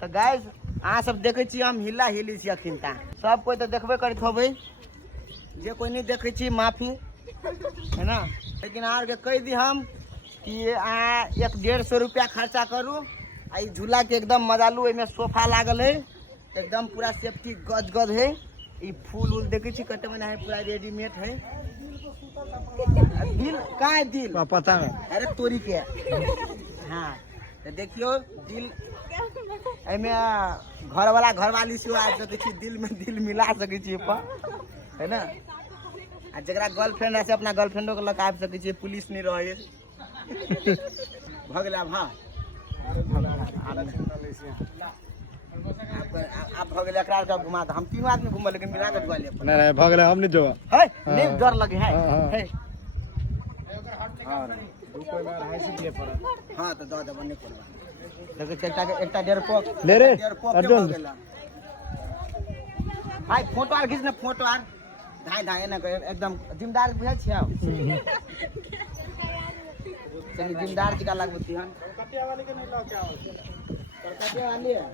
तो गाइस अहाँ सब देखे छी हम हिला हिली छी अखिन ता सब कोई तो देखबे करत होबै जे कोई नहीं देखे छी माफी है ना। लेकिन आर के कह दी हम कि 150 रुपया खर्चा करू आ झूला के एकदम मजा लू। एमे सोफा लागल है एकदम पूरा सेफ्टी गज गज है। ई फूल उल देखे छी कटे बना है पूरा रेडीमेड है। दिल कहाँ है दिल पता है अरे तोरी के हाँ तो देखियो दिल एमे घर वाला घर वाली से आ सके छी दिल में दिल मिला सके छी है ना। आ जरा गर्लफ्रेंड है से अपना गर्लफ्रेंडो के लगा सके छी पुलिस नहीं रहे भ गेला हां आप भ गेला एकरा के घुमा हम तीनों आदमी घुमल लेकिन मिला के घुमा ले नहीं भ गेला हम नहीं जो है नहीं डर लगे है हां दू कोई बार हाई से दिए पर हां तो दो दबने पड़वा लेकिन एकटा डेढ़ पॉक ले रे अर्जुन हाय फोटो आर खींच ना फोटो आर धाय धाय ना एकदम जिम्मेदार बुझै छियै तनी जिम्मेदार जिका लागबती हन कटिया वाले के नहीं लो क्या कटिया वाली है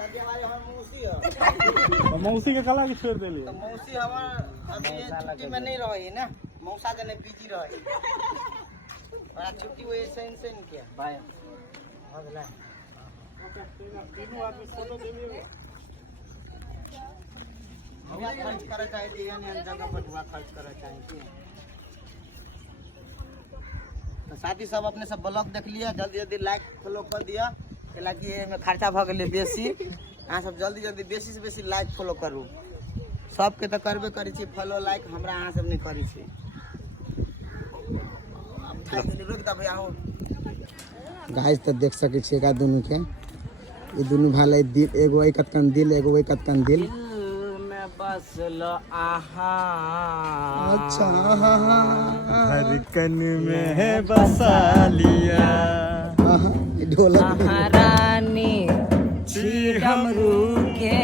कटिया वाले हम मौसी है तो मौसी के कला के छोड़ देली तो मौसी हमर अभी छुट्टी में नहीं रही ना मौसा जने बिजी रही बड़ा छुट्टी हुई से के भाई हो गेला तीनों आदमी फोटो के लिए हुआ खर्च करे चाहे दिया ने जगह पर हुआ खर्च करे चाहे तो साथी सब अपने सब ब्लॉग देख लिया जल्दी जल्दी लाइक फॉलो कर दिया कि में खर्चा भ गेले बेसी अहाँ सब जल्दी जल्दी बेसी से बेसी लाइक फॉलो करू सबके तो करबे करै छी फॉलो लाइक हमरा अहाँ सब नहीं करै छी गाइस तो देख सके छी का दोनों के ये दोनों भाई दिल एगो एक कतकन दिल एगो एक कतकन दिल में बसल आहा अच्छा धड़कन में बसा लिया ढोलक महारानी डमरू के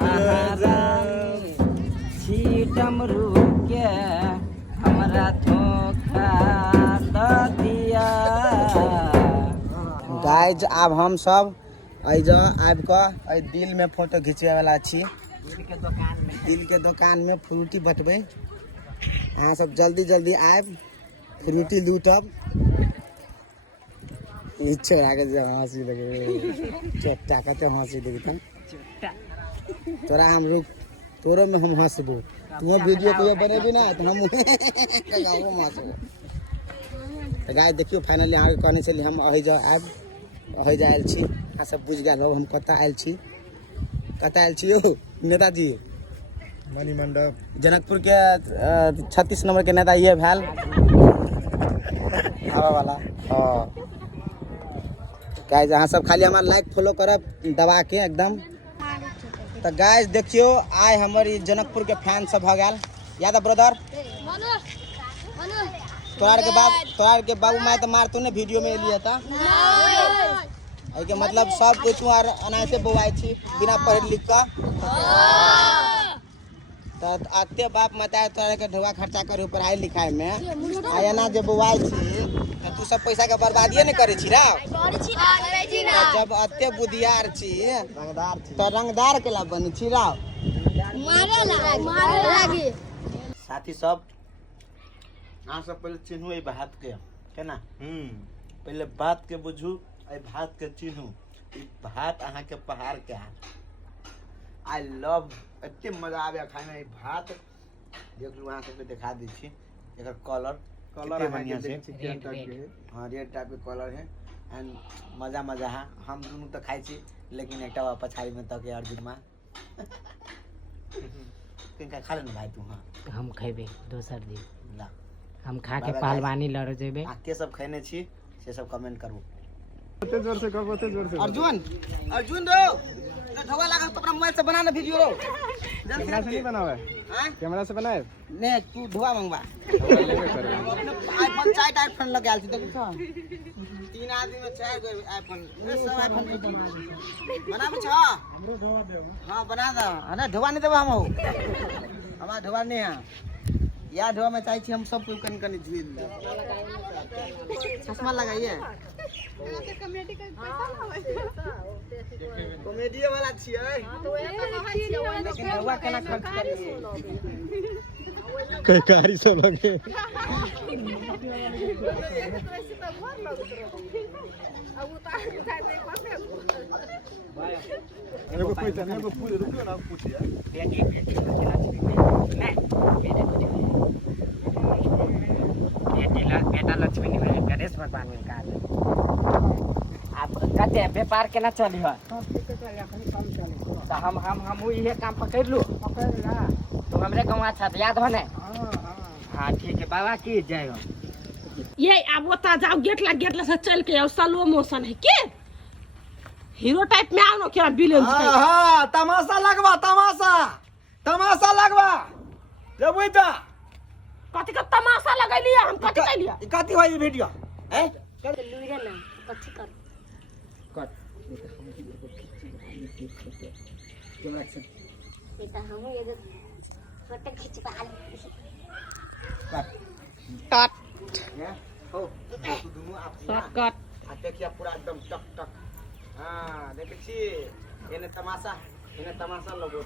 महारानी डमरू के हमरा धोखा द दिया। गाइज अब हम सब अइजा आबि कऽ दिल में फोटो खींचे वाला छी दिल के दुकान में फ्रूटी बटबे अहाँ सब जल्दी जल्दी आब फ्रूटी लूटब छोड़ा के हंसी लगे चोटा कते हंसी लगे तोरा हम रुक तोरो में हम हंसबो तू वीडियो कहियो बनेबी ना तो हम हंसबो। गाय देखियो फाइनली अहाँ कहने छली हम अहिजा आब अहिजा आयल छी अहाँ सब बुझ गेल हो हम कतऽ आयल छी यौ नेताजी मणि मंडप जनकपुर के 36 नंबर के नेता ये भेल आवा वाला हाँ गाइज अहाँ सब खाली हमार लाइक फॉलो करब दबा के एकदम। तो गाइज देखियो आइ हमर ई जनकपुर के फैन सब भ गेल यादव ब्रदर तोरार के बाबू माय तो मारतू ने वीडियो में लिए था के मतलब सब कुछ और अनासे बउआई छी बिना पढ़ लिख का तो अते बाप मताए तोरा के ढोआ खर्चा करे पढ़ाई लिखाई में आया ना जे बउआई छी तो तू सब पैसा के बर्बादिए नहीं करे छी रा जब अते बुधियार छी तो रंगदार के ला बनी छी रा मारे लागी। साथी सब अहाँ सब पहले चिन्हू ए बात के केना पहले बात के बुझू ए भात के चिन्हू ई भात अहाँ के पहाड़ के आई लव एते मजा आवे खाए में। भात देख लू अहाँ सबके दिखा दै छी एकर कलर बढ़िया से हां रेड टाइप के कलर है एंड मजा है। हम दोनों तो खाई छी लेकिन एकटा पछाड़ी में तक अर्जुन मां किनका खा लेना भाई तू हां हम खेबे दोसर दिन ला हम खा के पहलवानी लड़ जेबे के सब खैने छी से सब कमेंट करू। बहुते जोर से कर अर्जुन रो ढवा लागल तो अपना मोबाइल से बना ना वीडियो रो कैमरा से नहीं बनावे हां कैमरा से बनाए ने तू ढवा मंगवा लेबे करे आईफोन 4 आईफोन लगाल छी देख तो 3 आदमी में 4 गो आईफोन सब आईफोन बनाबे छ हमरो ढवा दे हां बना द ना ढवा नहीं देबो हम हमरा ढवा नहीं है या ढवा में चाहे छी हम सब कोई कन कन झील चश्मा लगाइए कॉमेडी वाला छियै लेकिन रउआ केना खर्च करिए कई कारी सब लगे एगो पैसा नहीं एगो पूरे रुकियो ना पूछिए बेटी बेटा लक्ष्मी निवास गणेश भगवान में काज आप कहते हैं व्यापार केना चली है तो हम ये काम पकड़ लू तो हमरे गाँव अच्छा याद हो ना हाँ ठीक है बाबा की जय हो ये अब ओता जाओ गेट ला से चल के आओ स्लो मोशन है के हीरो टाइप में आओ ना क्या विलेन हां तमाशा लगवा तमाशा लगवा जबई ता कथि का तमाशा लगैलिया हम कथि कैलिया कथि होई वीडियो हैं लुइरा ना कथि कर बेटा हम ये फोटो खिंचवा कट हो दुनु आप शॉर्टकट आ देखिए पूरा एकदम टक टक हां देखै छी एने तमाशा लगो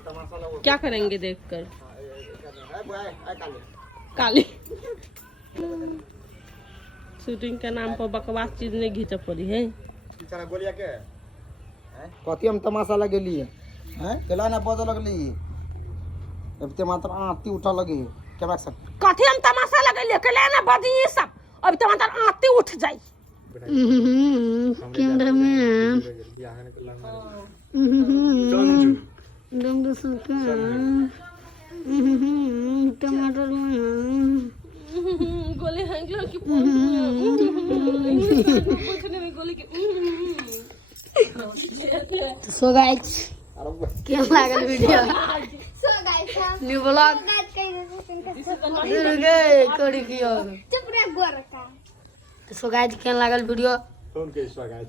क्या करेंगे देखकर है बुआ है काली शूटिंग के नाम पर बकवास चीज नहीं घींच पड़ी है बेचारा गोलिया के कथि हम तमाशा लगेली हैं केला ना बज लगली अब ते मात्र आती उठा लगी कैमरा से कथि हम तमाशा लगैलिया केले ना बजी सब अब तो मतलब आती उठ जाई कैमरामैन टमाटर गोली हैंगलो की पूछने में गोली के सो गाइस केम लागल वीडियो न्यू ब्लॉग कोड़ी कियो चुप रे गोरका सो गाइस केम लागल वीडियो फोन के स्वागत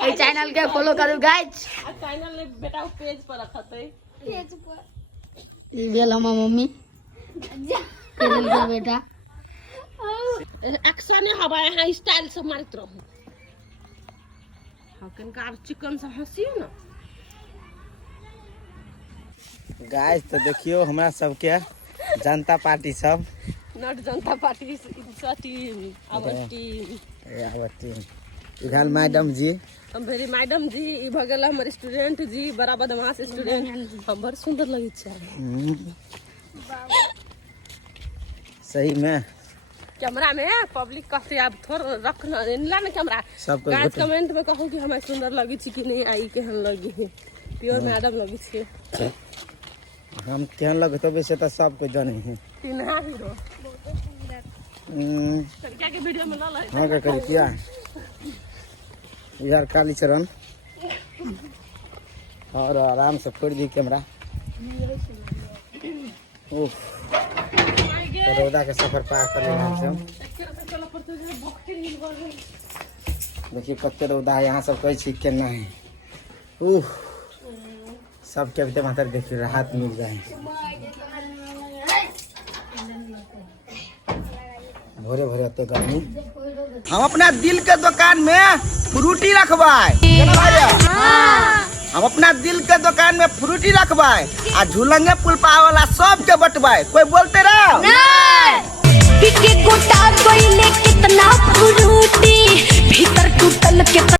ए चैनल के फॉलो करू गाइस चैनल ने बेटा पेज पर रखा थे पेज पर ई बेल हम मम्मी चैनल के बेटा एक्शन हवा यहाँ स्टाइल से मारत रहूं हकन का चिकन से हंसियो ना गाइस तो देखियो हमरा सबके जनता पार्टी सब नट जनता पार्टी टीम आवती इधर मैडम जी हम भेरी मैडम जी ई भगल हमर स्टूडेंट जी बड़ा बदमाश स्टूडेंट हम बड़ सुंदर लगी छै सही में कैमरा में पब्लिक कहते अब थोड़ा रखना इनला ना कैमरा सबको गाइस कमेंट में कहू कि हमें सुंदर लगी छी कि नहीं आई केहन लगी है प्योर मैडम लगी छी हम केहन लगे तो वैसे तो सबको जाने हैं तीनहा हीरो क्या के वीडियो में ला ला हाँ क्या करी किया यार काली चरण और आराम से फोड़ दी कैमरा उफ बड़ौदा के सफर पार कर लेना हम सब देखिए कते रौदा है यहाँ सब कहे छी केना है उफ सबके अभी मात्र देखिए राहत मिल जाए भोरे भोरे आते गर्मी हम अपना दिल के दुकान में फ्रूटी रखवाए हम अपना दिल के दुकान में फ्रूटी रखवाए आ झूलंगे पुलपा वाला सबके बटवाए कोई बोलते रहो कितना फ्रूटी भीतर टूटल के